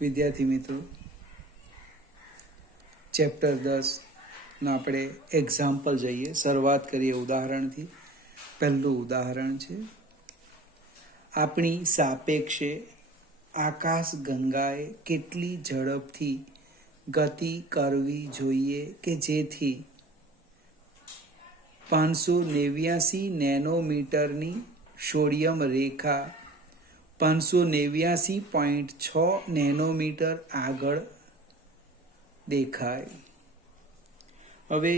વિદ્યાર્થી મિત્રો, ચેપ્ટર 10 આપણે એક્ઝામ્પલ જોઈએ. શરૂઆત કરીએ ઉદાહરણથી. પહેલું ઉદાહરણ છે, આપણી સાપેક્ષે આકાશ ગંગાએ કેટલી ઝડપથી ગતિ કરવી જોઈએ કે જેથી 589 નેનોમીટરની સોડિયમ રેખા 589.6 નેનોમીટર આગળ દેખાય. હવે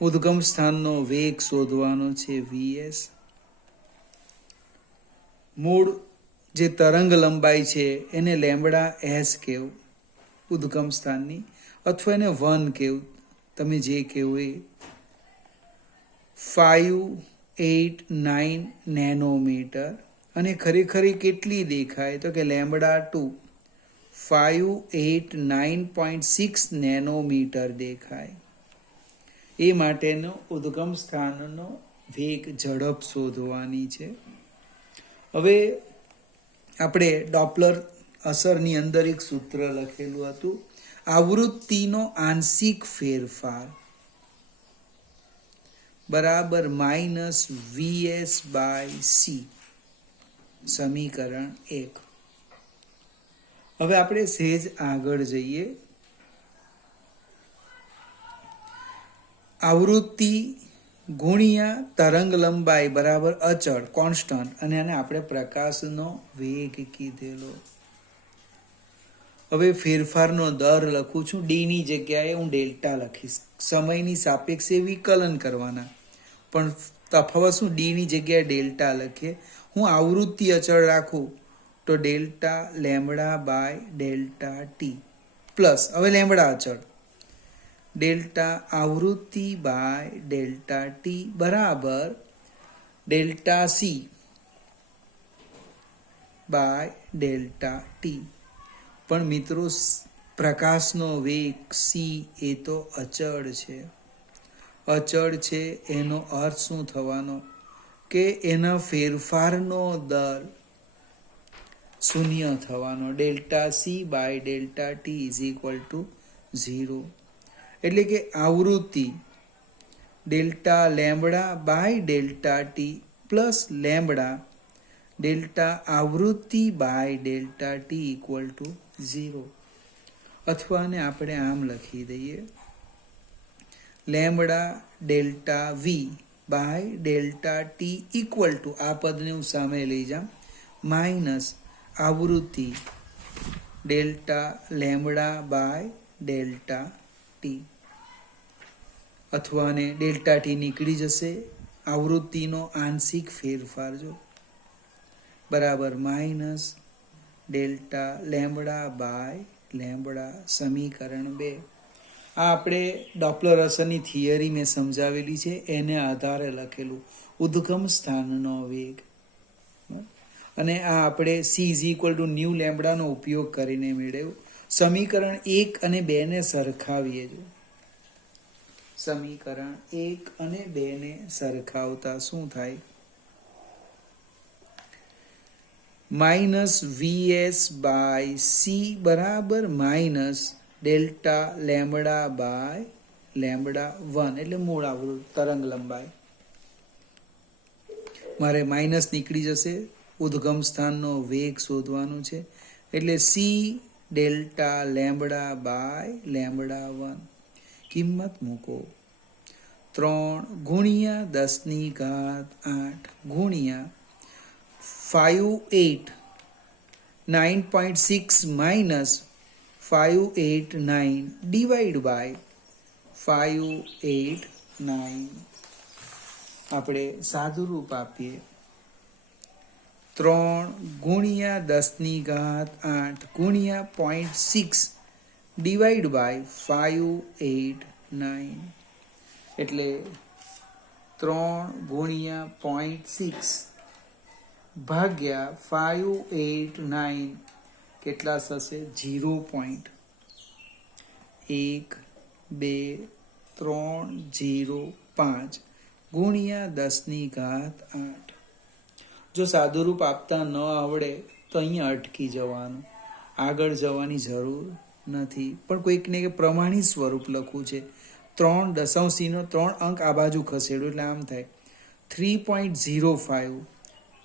ઉદ્ગમ સ્થાનનો વેગ શોધવાનો છે vs. મૂળ જે તરંગ લંબાઈ છે એને લેમ્બડા એસ કહેવું ઉદ્ગમ સ્થાનની, અથવા એને 1 કહેવું, તમે જે કહેવું એ. 589 નેનોમીટર અને ખરેખર કેટલી દેખાય તો કે લેમ્બડા 2 589.6 નેનોમીટર દેખાય. એ માટેનો ઉદ્ગમ સ્થાનનો વેગ ઝડપ શોધવાની છે. હવે આપણે ડોપલર અસરની અંદર એક સૂત્ર લખેલું હતું, આવૃત્તિનો આંશિક ફેરફાર બરાબર -vs/c, સમીકરણ 1. હવે આપણે સહેજ આગળ જઈએ. આવૃત્તિ ગુણ્યા તરંગ લંબાઈ બરાબર અચળ કોન્સ્ટન્ટ, અને આને આપણે પ્રકાશનો વેગ કીધેલો. હવે ફેરફારનો દર લખું છું, ડી ની જગ્યાએ હું ડેલ્ટા લખીશ. સમયની સાપેક્ષે વિકલન કરવાના, પણ તફાવત શું, ડી ની જગ્યાએ ડેલ્ટા લખીએ. હું આવૃત્તિ અચળ રાખું તો delta lambda by delta T plus, હવે લેમ્બડા અચળ, ડેલ્ટા આવૃત્તિ બાય ડેલ્ટા ટી બરાબર delta C by delta T. પણ મિત્રો, પ્રકાશનો વેગ સી એ તો અચળ છે. અચળ છે એનો અર્થ શું થવાનો કે એના ફેરફારનો દર શૂન્ય થવાનો. Delta C by delta T is equal to 0. એટલે કે આવૃત્તિ delta lambda by delta T plus lambda delta આવૃત્તિ by delta T equal to 0. અથવા ને આપણે આમ લખી દઈએ, lambda delta V by delta T equal to, આ પદને હું સામે લઈ જાઉં, માઇનસ આવૃત્તિ delta lambda by delta T. અથવા ને ડેલ્ટા ટી નીકળી જશે, આવૃત્તિનો આંશિક ફેરફાર જો બરાબર minus delta lambda by lambda, સમીકરણ 2. આ આપણે ડોપલર અસરની થિયરી મેં સમજાવેલી છે, એને આધારે લખેલું ઉદ્ગમ સ્થાનનો વેગ. અને આ આપણે C is equal to nu લેમ્બડાનો ઉપયોગ કરીને મેળવ્યું. સમીકરણ 1 અને 2 ને સરખાવીએ જો, સમીકરણ 1 અને 2 ને સરખાવતા શું થાય, -vs/c બરાબર minus delta lambda by lambda 1, એટલે મૂળ આવૃત્તિ તરંગ લંબાઈ. મારે માઇનસ નીકળી જશે, ઉદ્ગમ સ્થાનનો વેગ શોધવાનું છે, એટલે C delta lambda by lambda 1. કિંમત મૂકો, 3 ગુણ્યા 10⁸ ગુણ્યા 589.6 માઇનસ 589 ડિવાઈડ બાય 589. આપણે સાદુરૂપ આપીએ, 3 ગુણ્યા 10⁸ ગુણ્યા 0.6 ડિવાઈડ બાય 589, એટલે 3 ગુણ્યા 0.6 ભાગ્યા 589 કેટલા થશે, 0.1230.5 ગુણ્યા 10⁸. જો સાદુરૂપ આપતા ન આવડે તો અહીંયા અટકી જવાનું. આગળ જવાની જરૂર નથી. પણ કોઈકને કે પ્રમાણિત સ્વરૂપ લખવું છે, 3 દશાંશીનો 3 અંક આ બાજુ ખસેડો એટલે આમ થાય 3.05,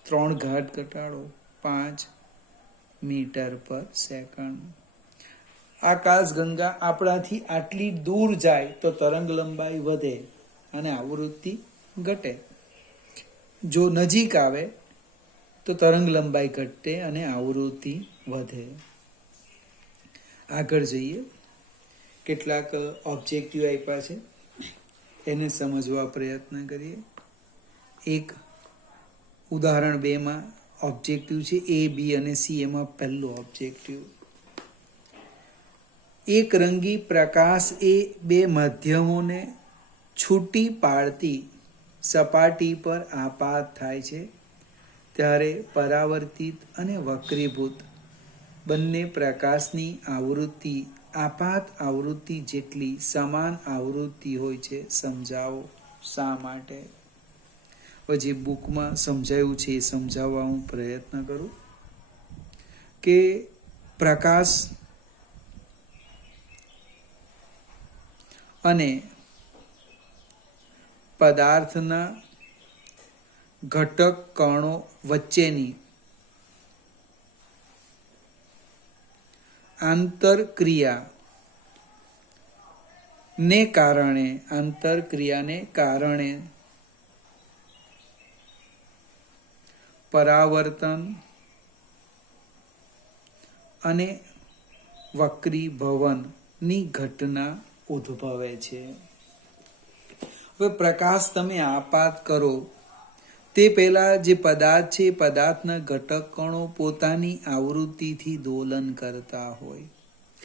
3 ઘાત ઘટાડો 5 મીટર પર સેકન્ડ. આકાશગંગા આપણાથી આટલી દૂર જાય તો તરંગ લંબાઈ વધે અને આવૃત્તિ ઘટે. જો નજીક આવે તો તરંગ લંબાઈ ઘટે અને આવૃત્તિ વધે. આગળ જઈએ. કેટલાક ઓબ્જેક્ટિવ આપ્યા છે, એને સમજવા પ્રયત્ન કરીએ. એક ઉદાહરણ 2માં ઓબ્જેક્ટિવ છે A, B અને C. એમાં પહેલું ઓબ્જેક્ટિવ, એક રંગી પ્રકાશ એ બે માધ્યમોને છૂટી પાડતી સપાટી પર આપાત થાય છે ત્યારે પરાવર્તિત અને વક્રીભૂત બંને પ્રકાશની આવૃત્તિ આપાત આવૃત્તિ જેટલી સમાન આવૃત્તિ હોય છે. સમજાવો શા માટે? જે બુકમાં સમજાયું છે એ સમજાવવા હું પ્રયત્ન કરું કે પ્રકાશ અને પદાર્થના ઘટક કણો વચ્ચેની આંતરક્રિયાને કારણે પરાવર્તન અને વક્રીભવનની ઘટના ઉદ્ભવે છે. હવે પ્રકાશ તમે આપાત કરો તે પહેલા જે પદાર્થ છે એ પદાર્થના ઘટક કણો પોતાની આવૃત્તિથી દોલન કરતા હોય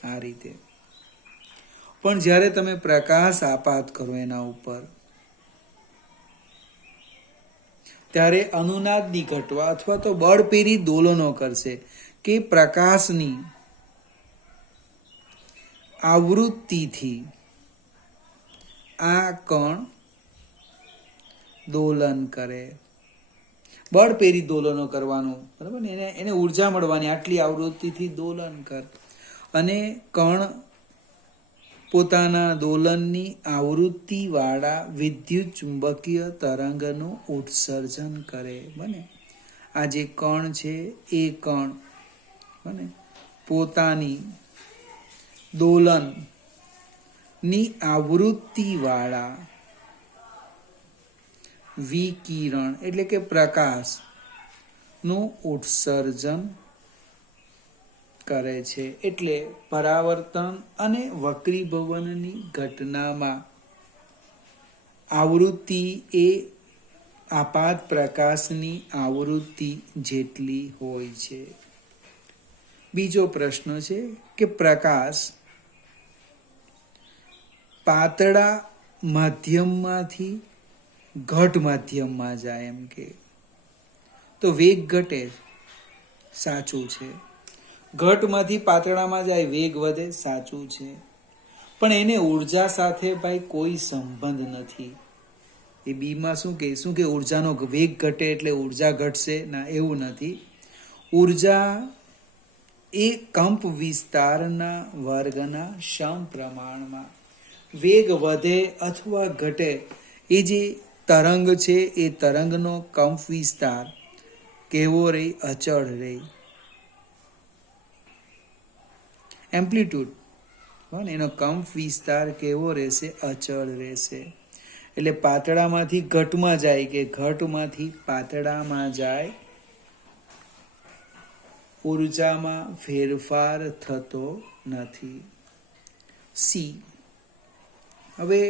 આ રીતે. પણ જ્યારે તમે પ્રકાશ આપાત કરો એના ઉપર ત્યારે અનુનાદની ઘટવા અથવા તો બળપેરી દોલનો કરશે કે પ્રકાશની આવૃત્તિથી આ કણ દોલન કરે. બળપેરી દોલનો કરવાનું, બરાબર ને, એને ઉર્જા મળવાની, આટલી આવૃત્તિથી દોલન કર. અને કણ પોતાના દોલનની આવૃત્તિવાળા વિદ્યુત ચુંબકીય તરંગનું ઉત્સર્જન કરે. બને આ જે કણ છે એ કણ બને પોતાની દોલનની આવૃત્તિવાળા વિકિરણ એટલે કે પ્રકાશનું ઉત્સર્જન કરે છે. એટલે પરાવર્તન અને વક્રીભવનની ઘટનામાં આવૃત્તિ એ આપાત પ્રકાશની આવૃત્તિ જેટલી હોય છે. બીજો પ્રશ્ન છે કે પ્રકાશ પાતળા માધ્યમમાંથી ઘટ માધ્યમમાં જાય એમ કે તો વેગ ઘટે. સાચું છે. ઘટમાંથી પાતળામાં જાય વેગ વધે. સાચું છે. પણ એને ઉર્જા સાથે ભાઈ કોઈ સંબંધ નથી. એ બીમાં શું કે ઉર્જાનો વેગ ઘટે એટલે ઉર્જા ઘટશે? ના, એવું નથી. ઉર્જા એ કંપ વિસ્તારના વર્ગના સમપ્રમાણમાં વેગ વધે અથવા ઘટે એ જે તરંગ છે એ તરંગનો કંપ વિસ્તાર કેવો રહે? અચળ રહે. એમ્પ્લિટ્યુડ એનો કંપ વિસ્તાર કેવો રહેશે? અચળ રહેશે. એટલે પાતળામાંથી ઘટમાં જાય કે ઘટમાંથી પાતળામાં જાય ઉર્જામાં ફેરફાર થતો નથી. સી. હવે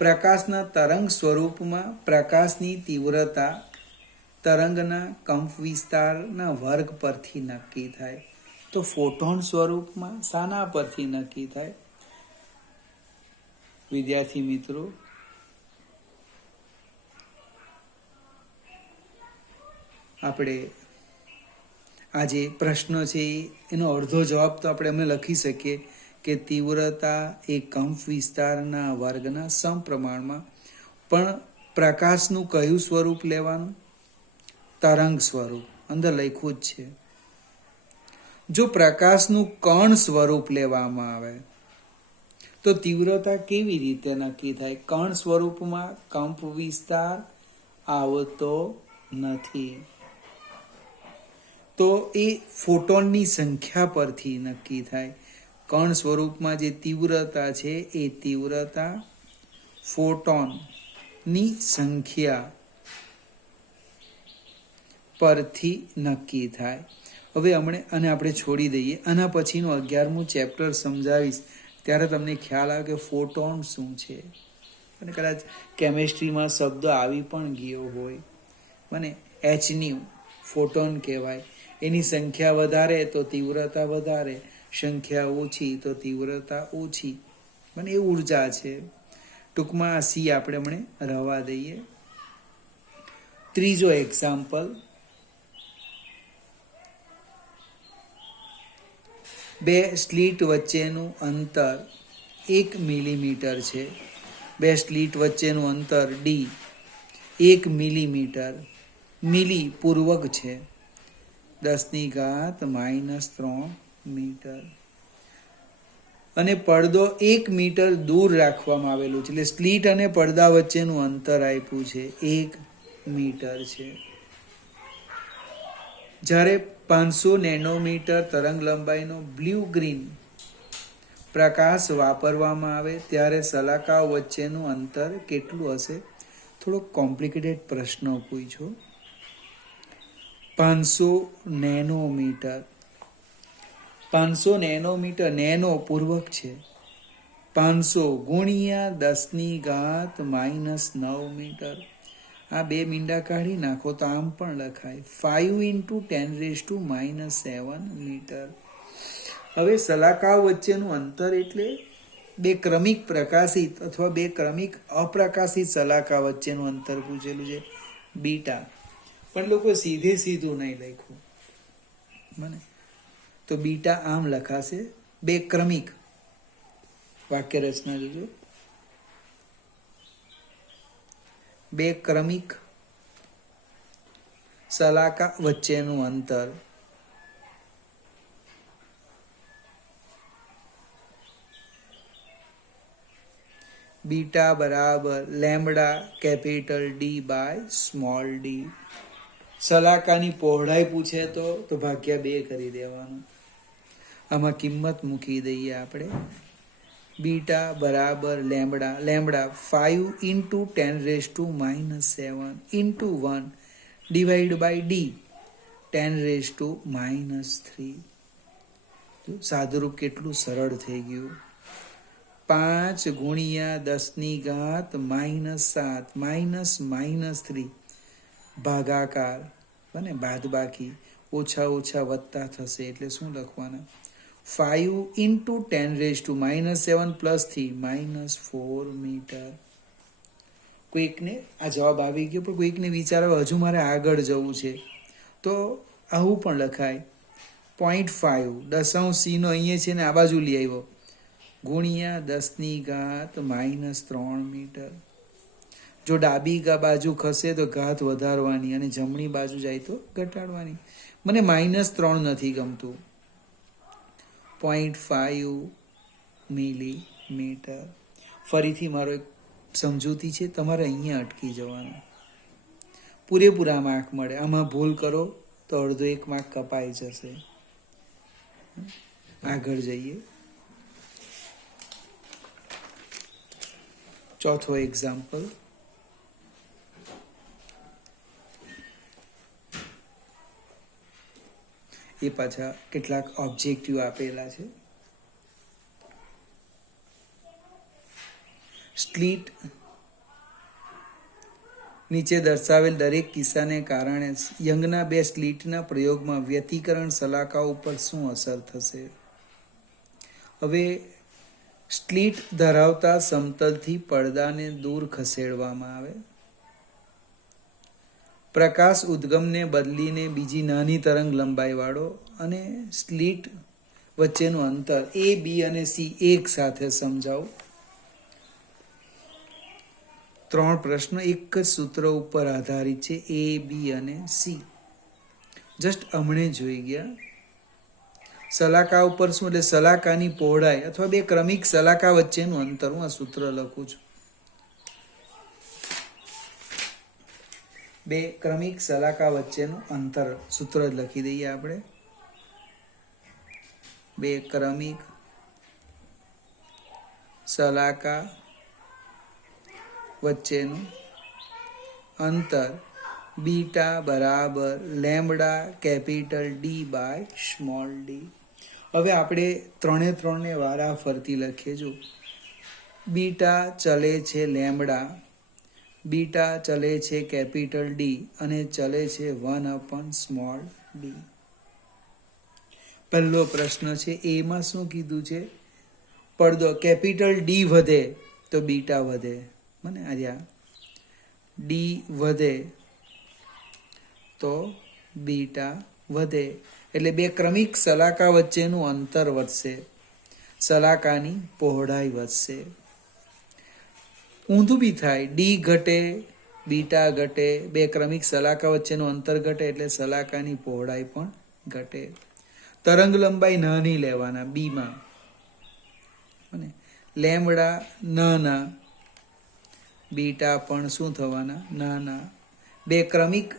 પ્રકાશના તરંગ સ્વરૂપમાં પ્રકાશની તીવ્રતા તરંગના કંપ વિસ્તારના વર્ગ પરથી નક્કી થાય. તો ફોટોન સ્વરૂપમાં શાના પરથી નક્કી થાય? વિદ્યાર્થી મિત્રો, આપણે આ જે પ્રશ્ન છે એનો અડધો જવાબ તો આપણે એમને લખી શકીએ કે તીવ્રતા એ કંપ વિસ્તારના વર્ગના સમપ્રમાણમાં. પણ પ્રકાશનું કયું સ્વરૂપ લેવાનું? તરંગ સ્વરૂપ. અંદર લખ્યું જ છે. જો પ્રકાશનું કણ સ્વરૂપ લેવામાં આવે તો તીવ્રતા કેવી રીતે નક્કી થાય? કણ સ્વરૂપમાં કંપ વિસ્તાર આવતો નથી, તો એ ફોટોનની સંખ્યા પરથી નક્કી થાય. કણ સ્વરૂપમાં જે તીવ્રતા છે એ તીવ્રતા ફોટોનની સંખ્યા પરથી નક્કી થાય. હવે આપણે છોડી દઈએ. આના પછીનું 11મું ચેપ્ટર સમજાવીશ ત્યારે તમને ખ્યાલ આવે કે ફોટોન શું છે. અને કદાચ કેમેસ્ટ્રીમાં શબ્દ આવી પણ ગયો હોય. મને એચન્યુ ફોટોન કહેવાય. એની સંખ્યા વધારે તો તીવ્રતા વધારે, સંખ્યા ઓછી તો તીવ્રતા ઓછી. મને એ ઉર્જા છે. ટૂંકમાં આ સી આપણે રવા દઈએ. ત્રીજો એક્ઝામ્પલ, બે સ્લીટ વચ્ચેનું અંતર 1 મિલીમીટર છે. બે સ્લીટ વચ્ચેનું અંતર ડી 1 મિલીમીટર, મિલી પૂર્વક છે, 10⁻³ મીટર. અને પડદો 1 મીટર દૂર રાખવામાં આવેલું છે. એટલે સ્લીટ અને પડદા વચ્ચેનું અંતર આપ્યું છે 1 મીટર છે. જ્યારે 500 નેનોમીટર તરંગ લંબાઈનો બ્લુ ગ્રીન પ્રકાશ વાપરવામાં આવે ત્યારે સલાકાઓ વચ્ચેનું અંતર કેટલું હશે? થોડો કોમ્પ્લિકેટેડ પ્રશ્ન પૂછ્યો. 500 નેનોમીટર, 500 નેનોમીટર, નેનો પૂર્વક છે, 500 ગુણ્યા 10⁻⁹ મીટર. આ બે મીંડા કાઢી નાખો તો આમ પણ લખાય 5 × 10⁻⁷ મીટર. હવે સલાકાઓ વચ્ચેનું અંતર એટલે બે ક્રમિક પ્રકાશિત અથવા બે ક્રમિક અપ્રકાશિત સલાકા વચ્ચેનું અંતર પૂછેલું છે, બીટા. પણ લોકો સીધું નહીં લખ્યું મને, તો બીટા આમ લખાશે. બે ક્રમિક વાક્ય રચના જોજો. બે ક્રમિક સલાકા વચ્ચેનું અંતર બીટા બરાબર lambda capital D by small D. સલાકાની પહોળાઈ પૂછે તો ભાગ્યા 2 કરી દેવાનું. આમાં કિંમત મૂકી દઈએ આપણે. બીટા બરાબર lambda, lambda 5 × 10⁻⁷ × 1 divide by D 10⁻⁻3. સાદુરૂપ કેટલું સરળ થઈ ગયું. 5 ગુણ્યા 10⁻⁻⁷ ભાગાકાર અને બાદબાકી, ઓછા વત્તા થશે એટલે શું લખવાના? 5 × 10⁻⁷ પ્લસ 3 -4 મીટર. કોઈકને આ જવાબ આવી ગયો, પણ કોઈકને વિચાર હજુ મારે આગળ જવું છે તો આવું પણ લખાય. 0.5 દશાંશ c નો અહીંયા છે ને આ બાજુ લઈ આવ્યો, ગુણ્યા 10⁻⁻3 મીટર. જો ડાબી બાજુ ખસે તો ઘાત વધારવાની અને જમણી બાજુ જાય તો ઘટાડવાની. મને -3 નથી ગમતું. 0.5 મિલીમીટર. ફરીથી મારો એક સમજૂતી છે, તમારે અહીંયા અટકી જવાનું. પૂરેપૂરા માર્ક મળે. આમાં ભૂલ કરો તો અડધો 1 માર્ક કપાઈ જશે. આગળ જઈએ. ચોથો એક્ઝામ્પલ, એ પાછા કેટલાક ઓબ્જેક્ટિવ આપેલા છે. સ્લીટ નીચે દર્શાવેલ દરેક કિસ્સાને કારણે યંગના બે સ્લીટના પ્રયોગમાં વ્યતિકરણ સલાકાઓ ઉપર શું અસર થશે? હવે સ્લીટ ધરાવતા સમતલથી પડદાને દૂર ખસેડવામાં આવે. પ્રકાશ ઉદ્ગમને બદલીને બીજી નાની તરંગ લંબાઈ વાળો અને સ્લીટ વચ્ચેનું અંતર એ, બી અને સી એક સાથે સમજાવો. 3 પ્રશ્નો એક જ સૂત્ર ઉપર આધારિત છે, એ, બી અને સી. જસ્ટ હમણે જોઈ ગયા. સલાકા ઉપર શું એટલે સલાકાની પહોળાઈ અથવા બે ક્રમિક સલાકા વચ્ચેનું અંતર. હું આ સૂત્ર લખું છું. બે ક્રમિક સલાકા વચ્ચેનું અંતર સૂત્ર જ લખી દઈએ આપણે. બે ક્રમિક સલાકા વચ્ચેનું અંતર બીટા બરાબર lambda capital D by small D. હવે આપણે ત્રણે વારા ફરતી લખીએ. જો બીટા ચલે છે લેમ્બડા, બીટા ચલે છે કેપિટલ ડી અને ચલે છે 1/સ્મોલ ડી. પહેલો પ્રશ્ન છે એમાં શું કીધું છે? પડદો કેપિટલ ડી વધે તો બીટા વધે. મને આર્યા ડી વધે તો બીટા વધે. એટલે બે ક્રમિક સલાકા વચ્ચેનું અંતર વધશે, સલાકાની પહોળાઈ વધશે. ઊંધું બી થાય, ડી ઘટે બીટા ઘટે, બે ક્રમિક સલાકા વચ્ચેનું અંતર ઘટે એટલે સલાકાની પહોળાઈ પણ ઘટે. તરંગ લંબાઈ નાની લેવાના બીમાં, અને લેમ્બડા નાના, બીટા પણ શું થવાના? નાના. બે ક્રમિક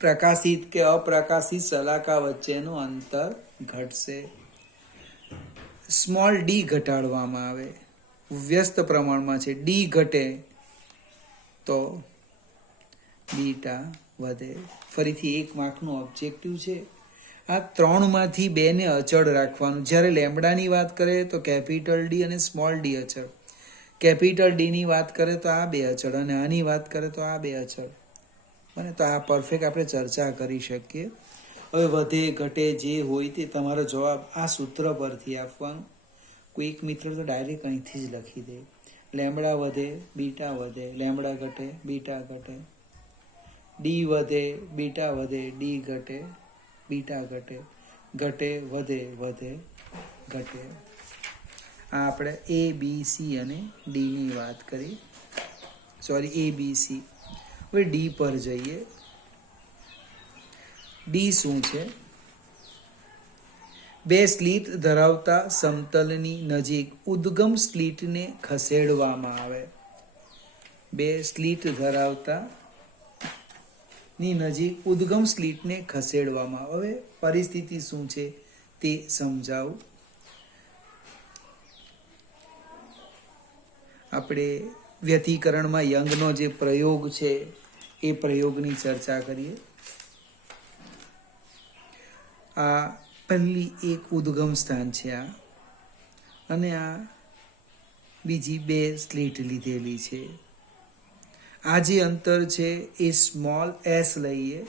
પ્રકાશિત કે અપ્રકાશિત સલાકા વચ્ચેનું અંતર ઘટશે. સ્મોલ ડી ઘટાડવામાં આવે, વ્યસ્ત પ્રમાણમાં છે. ડી ઘટે તો બીટા વધે. ફરીથી 1 માર્કનું ઓબ્જેક્ટિવ છે. આ 3માંથી 2ને અચળ રાખવાનું. જ્યારે લેમ્બડાની વાત કરે તો કેપિટલ ડી અને સ્મોલ ડી અચળ, કેપિટલ ડીની વાત કરે તો આ 2 અચળ, અને આની વાત કરે તો આ 2 અચળ. બને તો આ પરફેક્ટ આપણે ચર્ચા કરી શકીએ. હવે વધે ઘટે જે હોય તે તમારો જવાબ આ સૂત્ર પરથી આપવાનું. કોઈક મિત્ર તો ડાયરેક્ટ અહીંથી જ લખી દે, લેમ્બડા વધે બીટા વધે, લેમ્બડા ઘટે બીટા ઘટે, ડી વધે બીટા વધે, ડી ઘટે બીટા ઘટે, ઘટે વધે વધે ઘટે. આ આપણે એ બી સી અને ડીની વાત કરી. સોરી, એ બી સી. હવે ડી પર જઈએ. ડી શું છે? બે સ્લિટ ધરાવતા સમતલની નજીક ઉદ્ગમ સ્લિટને ખસેડવામાં આવે. બે સ્લિટ ધરાવતા ની નજીક ઉદ્ગમ સ્લિટને ખસેડવામાં આવે. હવે પરિસ્થિતિ શું છે તે સમજાવું. આપણે વ્યતિકરણમાં યંગનો જે પ્રયોગ છે એ પ્રયોગની ચર્ચા કરીએ. આ પહેલી એક ઉદ્ગમ સ્થાન છે આ, અને આ બીજી 2 સ્લિટ લીધેલી છે. આ જે અંતર છે એ સ્મોલ એસ લઈએ,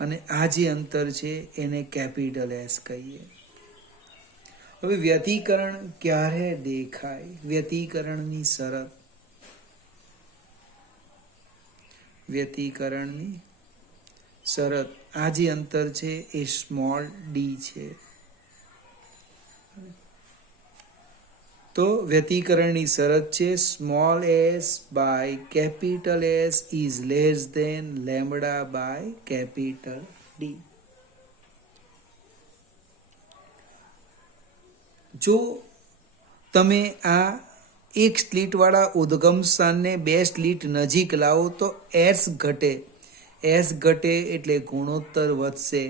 અને આ જે અંતર છે એને કેપિટલ એસ કહીએ. હવે વ્યતિકરણ ક્યારે દેખાય? વ્યતિકરણની શરત, વ્યતિકરણની શરત. આ જે અંતર છે એ સ્મોલ ડી છે. તો વ્યતિકરણની શરત છે small S by capital S is less than lambda by capital D. જો તમે આ એક સ્લિટ વાળા ઉદ્ગમ સ્થાનને 2 સ્લિટ નજીક લાવો તો એસ ઘટે. એસ ઘટે એટલે ગુણોત્તર વધશે,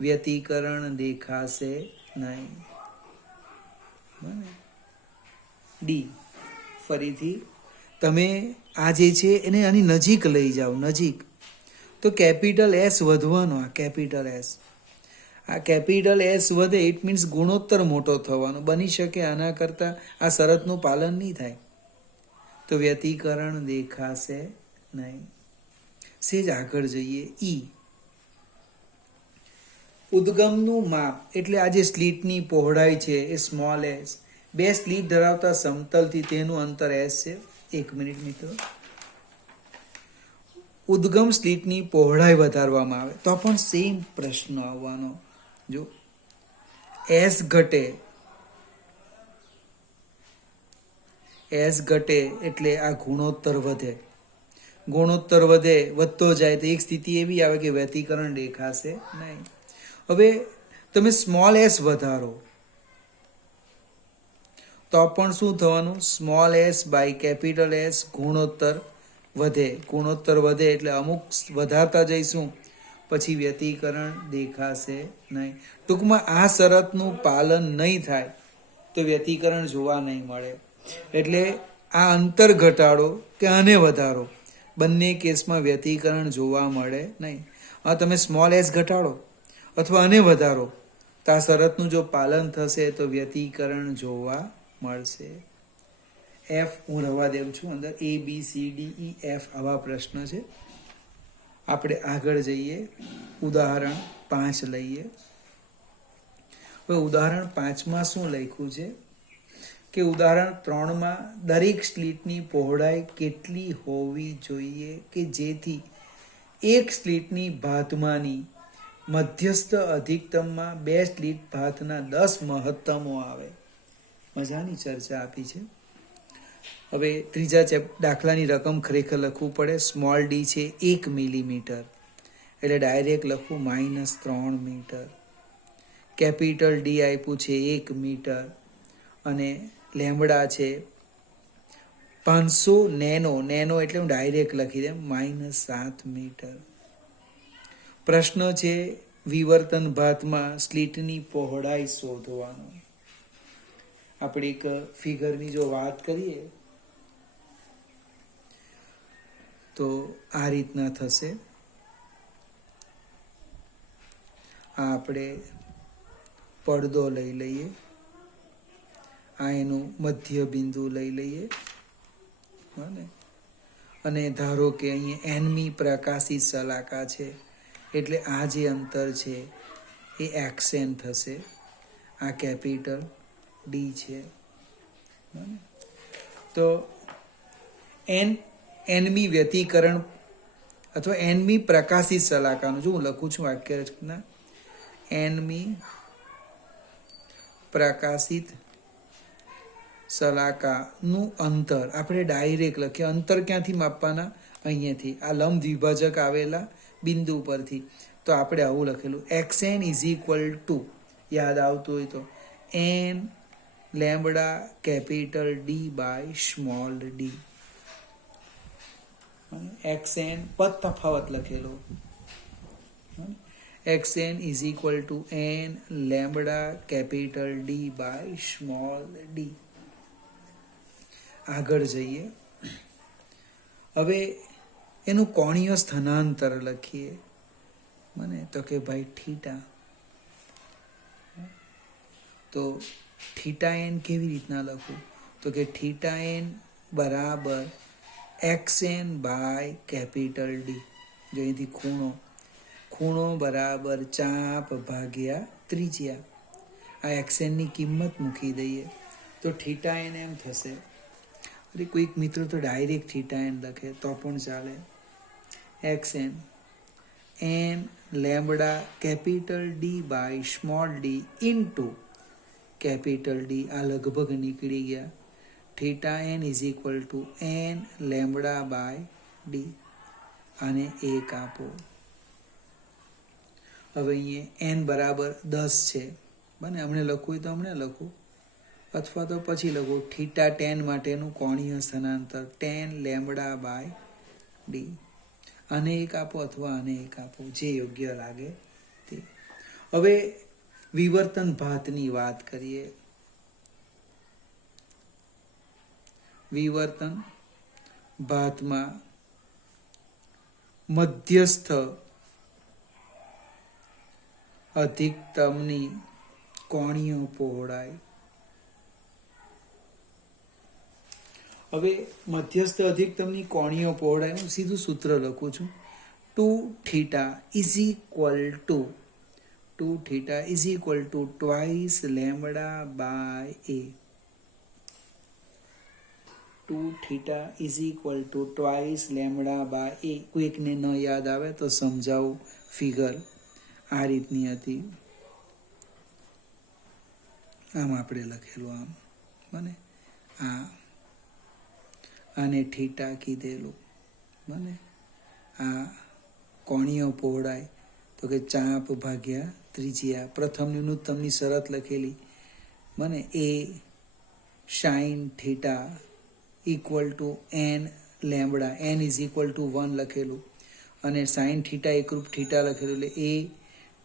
વ્યતિકરણ દેખાશે નહીં. ડી. ફરીથી તમે આ જે છે એને આની નજીક લઈ જાઓ, નજીક, તો કેપિટલ એસ વધવાનો. આ કેપિટલ એસ, આ કેપિટલ એસ વધે ઇટ મીન્સ ગુણોત્તર મોટો થવાનો. બની શકે આના કરતાં આ શરતનું પાલન નહીં થાય તો વ્યતિકરણ દેખાશે નહીં. સેજ આગળ જઈએ. ઈ ઉદ્ગમનું માપ એટલે આ જે સ્લિટની પહોળાઈ છે એ સ્મોલ એસ. 2 સ્લિટ ધરાવતા સમતલથી તેનું અંતર એસ છે. 1 મિનિટ મિત્રો. ઉદ્ગમ સ્લિટની પહોળાઈ વધારવામાં આવે તો પણ સેમ પ્રશ્ન આવવાનો. જો એસ ઘટે, એસ ઘટે એટલે આ ગુણોત્તર વધે. ગુણોત્તર વધે, વધતો જાય તો એક સ્થિતિ એવી આવે કે વ્યતિકરણ દેખાશે નહીં. હવે તમે સ્મોલ એસ વધારો તો પણ શું થવાનું? Small S by capital S ગુણોત્તર વધે. ગુણોત્તર વધે એટલે અમુક વધારતા જઈશું પછી વ્યતિકરણ દેખાશે નહીં. ટૂંકમાં આ શરતનું પાલન નહીં થાય તો વ્યતિકરણ જોવા નહીં મળે. એટલે આ અંતર ઘટાડો કે આને વધારો બંને કેસમાં વ્યતિકરણ જોવા મળે નહીં. હા, તમે સ્મોલ એસ ઘટાડો અથવા આને વધારો તો આ શરતનું જો પાલન થશે તો વ્યતિકરણ જોવા મળશે. એફ હું રવા દેવું છું અંદર. ABCDEF આવા પ્રશ્ન છે. આપણે આગળ જઈએ. ઉદાહરણ 5 લઈએ. હવે ઉદાહરણ 5માં શું લખ્યું છે કે ઉદાહરણ 3માં દરેક સ્લિટની પહોળાઈ કેટલી હોવી જોઈએ કે જેથી એક સ્લિટની ભાતમાંની મધ્યસ્થ અધિકતમમાં 2 સ્લિટ ભાતના 10 મહત્તમો આવે. મજાની ચર્ચા આપી છે. હવે ત્રીજા દાખલાની રકમ ખરેખર લખવું પડે. સ્મોલ ડી છે 1 મિલીમીટર એટલે ડાયરેક્ટ લખવું -3 મીટર. કેપિટલ ડી આપ્યું છે 1 મીટર અને લેમ્બડા છે 500 નેનો. નેનો એટલે હું ડાયરેક્ટ લખી દઉં -7 મીટર. પ્રશ્ન છે વિવર્તન ભાતમાં સ્લિટની પહોળાઈ શોધવાનો. આપણે એક ફિગરની જો વાત કરીએ તો આ રીતના થશે. આ આપણે પડદો લઈ લઈએ. આ એનું મધ્ય બિંદુ લઈ લઈએ અને ધારો કે અહીંયા nમી પ્રકાશિત શલાકા છે એટલે આ જે અંતર છે એ xn થશે. આ કેપિટલ ડી છે. તો nમી વ્યતિકરણ અથવા nમી પ્રકાશિત શલાકાનું જો હું લખું છું વાક્ય રચના nમી પ્રકાશિત શલાકાનું અંતર આપણે ડાયરેક્ટ લખીએ. અંતર ક્યાંથી માપવાના? અહીંયાથી આ લંબ દ્વિભાજક આવેલા બિંદુ પરથી. તો આપણે આવું લખેલું xn = યાદ આવતું હોય તો n lambda capital D by small D. xn પદ તફાવત લખેલો. xn = n lambda capital D by small D. આગળ જઈએ. હવે એનું કોણીય સ્થાનાંતર લખીએ. તો કે ભાઈ થીટા. તો થીટા એન કેવી રીતના લખું? તો કે થીટા એન બરાબર xn બાય કેપિટલ ડી. જો અહીંથી ખૂણો બરાબર ચાપ ભાગ્યા ત્રિજ્યા. આ xn ની કિંમત મૂકી દઈએ તો થીટા એન એમ થશે. અરે કોઈક મિત્રો તો ડાયરેક્ટ થીટા એન લખે તો પણ ચાલે. xn n lambda capital D by small D into capital D. આ લગભગ નીકળી ગયા. Theta N = n lambda by D. આને 1 આપો. હવે અહીંયા n બરાબર 10 છે. બને હમણે લખવું હોય તો હમણે લખું અથવા તો પછી લખું. થીટા 10 માટેનું કોણીય સ્થાનાંતર 10 લેમ્બડા બાય ડી. આને 1 આપો અથવા આને 1 આપો, જે યોગ્ય લાગે તે. હવે વિવર્તન ભાતની વાત કરીએ. વિવર્તન ભાતમાં મધ્યસ્થ અધિકતમની કોણીય પહોળાઈ. હવે મધ્યસ્થ અધિકતમની કોણીય પહોળાઈનું સીધું સૂત્ર લખું છું. 2θ = twice lambda by a. 2θ = twice lambda by a. કોઈકને ન યાદ આવે તો સમજાવું. ફિગર આ રીતની હતી. આમ આપણે લખેલું આમ. બને આને થીટા કીધેલું. બને આ કોણીય પહોળાઈ તો કે ચાપ ભાગ્યા ત્રિજ્યા. પ્રથમની ન્યૂનતમની શરત લખેલી મને a sine theta equal to N lambda, N is equal to 1 લખેલું, અને સાઇન થીટા એકરૂપ થીટા લખેલું, એટલે a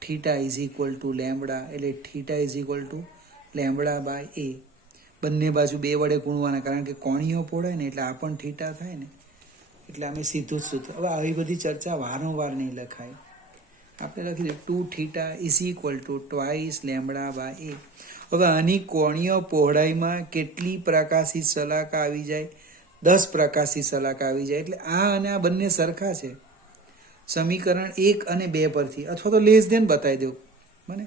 theta is equal to lambda, એટલે theta is equal to lambda by a. બંને બાજુ 2 વડે ગુણવાના, કારણ કે કોણીઓ પોડાય ને એટલે આ પણ થીટા થાય ને, એટલે અમે સીધું જ સૂત્ર. હવે આવી બધી ચર્ચા વારંવાર નહીં લખાય, આપણે લખી દઈએ 2 theta is equal to twice lambda by a. હવે આની કોણીય પહોળાઈમાં કેટલી પ્રકાશિત શલાકા આવી જાય? 10 પ્રકાશિત શલાકા આવી જાય. એટલે આ અને આ બંને સરખા છે. સમીકરણ 1 અને 2 પરથી, અથવા તો લેસ ધેન બતાવી દઉં મને.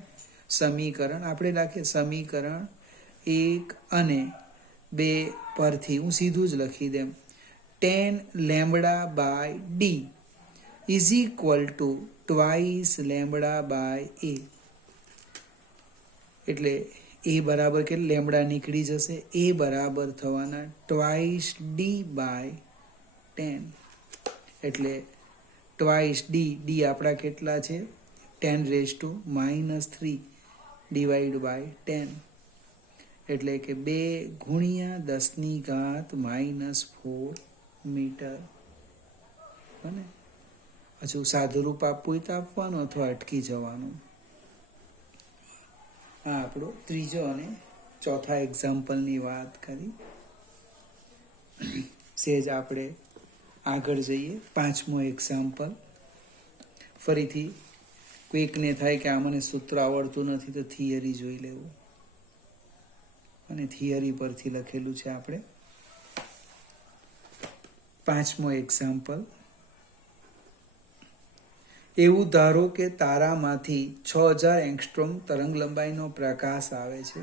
સમીકરણ આપણે લખીએ, સમીકરણ 1 અને 2 પરથી હું સીધું જ લખી દેમ. 10 lambda by D is equal to twice lambda by a. એટલે એ બરાબર કે લેમ્બડા નીકળી જશે, એ બરાબર થવાના ટ્વાઇસ ડી બાય 10. એટલે ટ્વાઇસ ડી આપણા કેટલા છે? 10⁻³ ડિવાઈડ બાય 10, એટલે કે 2 × 10⁻⁻4 મીટર. બને હજુ સાદુરૂપ આપવું તો આપવાનું, અથવા અટકી જવાનું. આ આપણો ત્રીજો અને ચોથા એક્ઝામ્પલની વાત કરી. સેજ આપણે આગળ જઈએ. 5મો એક્ઝામ્પલ. ફરીથી કોઈકને થાય કે આ મને સૂત્ર આવડતું નથી, તો થિયરી જોઈ લેવું, અને થિયરી પરથી લખેલું છે આપણે. 5મો એક્ઝામ્પલ. એવું ધારો કે તારામાંથી 6000 એંગસ્ટ્રોમ તરંગ લંબાઈનો પ્રકાશ આવે છે,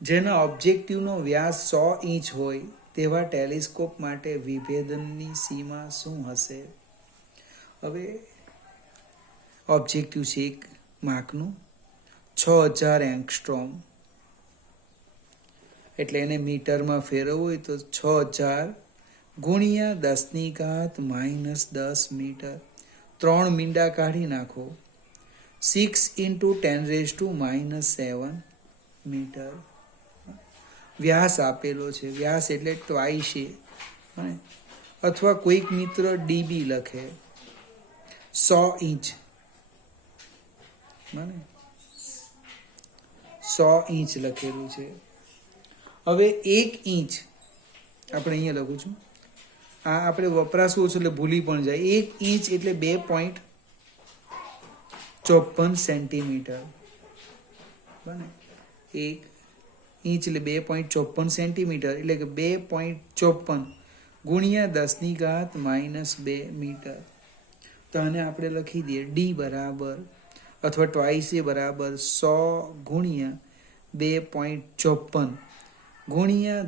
જેના ઓબ્જેક્ટિવનો વ્યાસ 100 ઇંચ હોય તેવા ટેલિસ્કોપ માટે વિભેદનની સીમા શું હશે? હવે ઓબ્જેક્ટિવ છે 1 માર્કનું, 6000 એંગસ્ટ્રોમ, એટલે એને મીટરમાં ફેરવવું હોય તો 6000 × 10⁻10 મીટર. 3 મીંડા કાઢી નાખો. 6 × 10⁻7 મીટર વ્યાસ આપેલો છે. વ્યાસ એટલે ટ્વાઇસ એ, અથવા કોઈક મિત્ર ડીબી લખે. 100 ઇંચ, 100 ઇંચ લખેલું છે. હવે 1 ઇંચ આપણે અહીંયા લખું છું, આ આપણે વપરાશ ઓછો એટલે ભૂલી પણ જાય. 1 ઇંચ એટલે 2.54 સેન્ટીમીટર. બને 1 ઇંચ એટલે 2.54 સેન્ટીમીટર, એટલે કે 2.54 × 10⁻² મીટર. તો આને આપણે લખી દઈએ ડી બરાબર, અથવા ટ્વાઇસ એ બરાબર 100 × 2.54 ×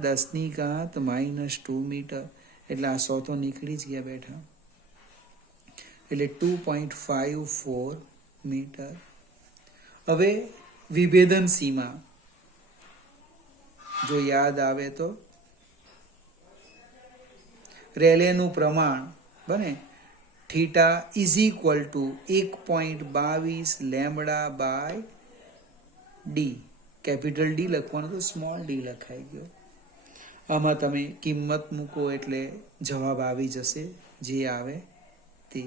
10⁻² મીટર. એટલે આ 100 તો નીકળી જ ગયા બેઠા, એટલે 2.54 મીટર. હવે વિભેદન સીમા જો યાદ આવે તો રેલેનું પ્રમાણ બને theta is equal to 1.22 lambda by D. Capital D લખવાનું તો સ્મોલ ડી લખાઈ ગયો. આમાં તમે કિંમત મૂકો એટલે જવાબ આવી જશે, જે આવે તે.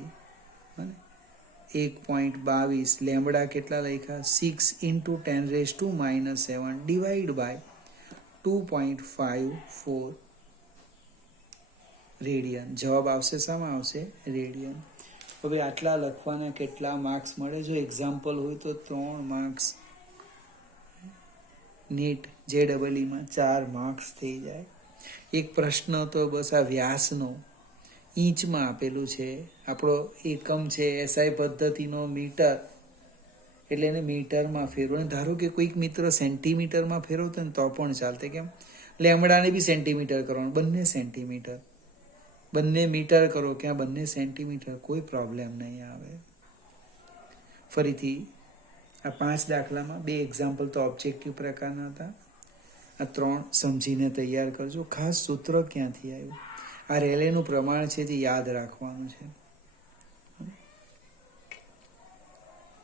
1.22 લેમ્બડા કેટલા લખ્યા? 6 × 10⁻7 ડિવાઈડ બાય 2.54 રેડિયન. જવાબ આવશે શામાં આવશે? રેડિયન. હવે આટલા લખવાના કેટલા માર્ક્સ મળે? જો એક્ઝામ્પલ હોય તો 3 માર્ક્સ, નીટ JEEમાં 4 માર્ક્સ થઈ જાય. એક પ્રશ્ન તો બસ આ વ્યાસનો ઇંચમાં આપેલું છે. આપણો એકમ છે SI પદ્ધતિનો મીટર, એટલે એને મીટરમાં ફેરવો. ધારો કે કોઈક મિત્ર સેન્ટીમીટરમાં ફેરવતો ને તો પણ ચાલતે. કેમ? લેમડાને બી સેન્ટીમીટર કરવાનું, બંને સેન્ટીમીટર. બંને મીટર કરો ક્યાં બંને સેન્ટીમીટર, કોઈ પ્રોબ્લેમ નહીં આવે. ફરીથી આ 5 દાખલામાં 2 એક્ઝામ્પલ તો ઓબ્જેક્ટિવ પ્રકારના હતા. આ 3 સમજીને તૈયાર કરજો. ખાસ સૂત્ર ક્યાંથી આવ્યું? આ રેલેનું પ્રમાણ છે જે યાદ રાખવાનું છે.